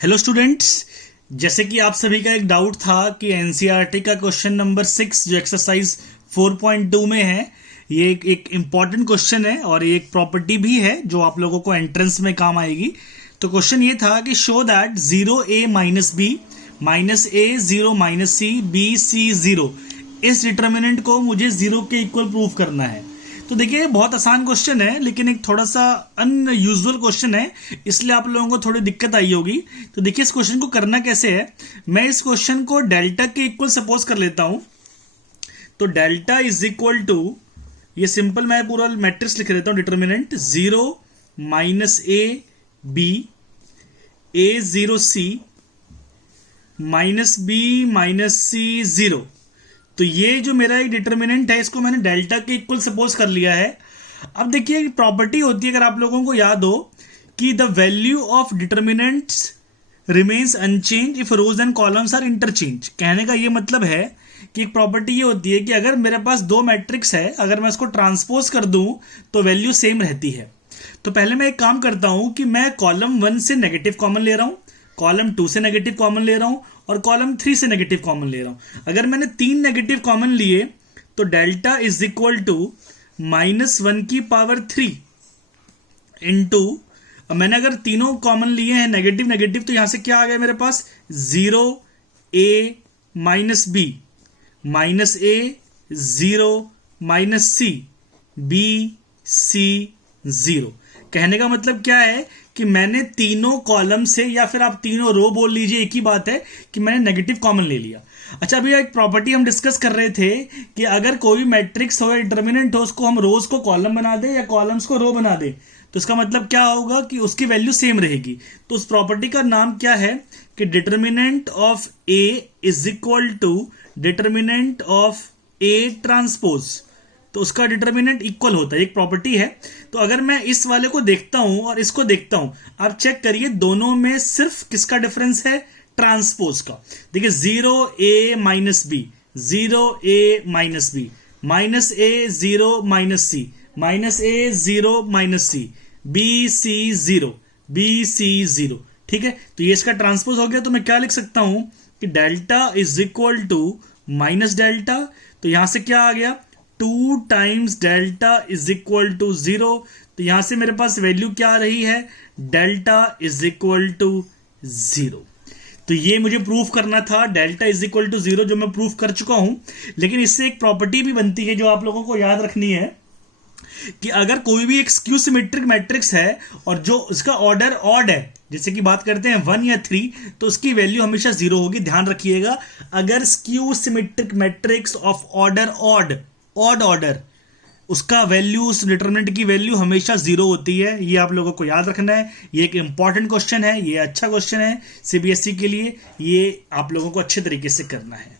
Hello students, जैसे कि आप सभी का एक डाउट था कि एनसीईआरटी का क्वेश्चन नंबर 6 जो एक्सरसाइज 4.2 में है, ये एक इम्पॉर्टेंट क्वेश्चन है और ये एक प्रॉपर्टी भी है जो आप लोगों को एंट्रेंस में काम आएगी। तो क्वेश्चन ये था कि show that 0a minus B minus A 0 minus C B C 0 इस डिटर्मिनेंट को मुझे 0 के इक्वल प्रूव करना है। तो देखिए बहुत आसान क्वेश्चन है, लेकिन एक थोड़ा सा अनयूजुअल क्वेश्चन है, इसलिए आप लोगों को थोड़ी दिक्कत आई होगी। तो देखिए इस क्वेश्चन को करना कैसे है। मैं इस क्वेश्चन को डेल्टा के इक्वल सपोज कर लेता हूं। तो डेल्टा इज इक्वल टू, ये सिंपल मैं पूरा मैट्रिक्स लिख देता हूं, determinant 0 minus A B A 0 C minus B minus C 0। तो ये जो मेरा एक डिटर्मिनेंट है, इसको मैंने डेल्टा के इक्वल सपोज कर लिया है। अब देखिए एक प्रॉपर्टी होती है, अगर आप लोगों को याद हो, कि the value of determinants remains unchanged if rows and columns are interchange. कहने का ये मतलब है कि एक प्रॉपर्टी ये होती है कि अगर मेरे पास दो मैट्रिक्स है, अगर मैं इसको ट्रांसपोज कर दूं तो वैल्यू सेम रहती है। तो पहले मैं एक काम करता हूं कि मैं कॉलम 1 से नेगेटिव कॉमन ले रहा हूं, कॉलम 2 से नेगेटिव कॉमन ले रहा हूं और कॉलम 3 से नेगेटिव कॉमन ले रहा हूं। अगर मैंने 3 नेगेटिव कॉमन लिए तो डेल्टा इज इक्वल टू -1 की पावर 3 इंटू, मैंने अगर तीनों कॉमन लिए हैं नेगेटिव नेगेटिव, तो यहां से क्या आ गया मेरे पास 0 a minus B minus A 0 minus C B C 0। कहने का मतलब क्या है कि मैंने तीनों कॉलम से, या फिर आप तीनों रो बोल लीजिए, एक ही बात है कि मैंने नेगेटिव कॉमन ले लिया। अच्छा, अभी एक प्रॉपर्टी हम डिस्कस कर रहे थे कि अगर कोई मैट्रिक्स हो या डिटर्मिनेंट हो, उसको हम रोज को कॉलम बना दे या कॉलम्स को रो बना दे, तो इसका मतलब क्या होगा कि उसकी वैल्यू सेम रहेगी। तो उस प्रॉपर्टी का नाम क्या है कि determinant of A is equal to determinant of A transpose. तो उसका डिटर्मिनेंट इक्वल होता है, एक प्रॉपर्टी है। तो अगर मैं इस वाले को देखता हूं और इसको देखता हूं, आप चेक करिए दोनों में सिर्फ किसका डिफरेंस है, ट्रांसपोज का। देखिए 0a minus B 0a minus B minus ए 0 माइनस सी माइनस ए 0 minus C B C 0 B सी 0। ठीक है, तो ये इसका ट्रांसपोज हो गया। तो मैं क्या लिख सकता हूं कि delta is equal to minus delta. तो यहां से क्या आ गया, 2 times delta is equal to 0। तो यहां से मेरे पास वैल्यू क्या आ रही है, डेल्टा इज इक्वल टू 0। तो ये मुझे प्रूफ करना था, डेल्टा इज इक्वल टू 0, जो मैं प्रूफ कर चुका हूं। लेकिन इससे एक प्रॉपर्टी भी बनती है जो आप लोगों को याद रखनी है, कि अगर कोई भी एक स्क्यू सिमेट्रिक मैट्रिक्स है और जो उसका ऑर्डर ऑड है, जैसे कि बात करते हैं 1 या 3, तो उसकी वैल्यू हमेशा 0 होगी। ध्यान रखिएगा, अगर skew symmetric matrix of order odd order, उसका वैल्यू, उस डिटरमिनेंट की वैल्यू हमेशा 0 होती है। ये आप लोगों को याद रखना है। ये एक इंपॉर्टेंट क्वेश्चन है, ये अच्छा क्वेश्चन है सीबीएसई के लिए, ये आप लोगों को अच्छे तरीके से करना है।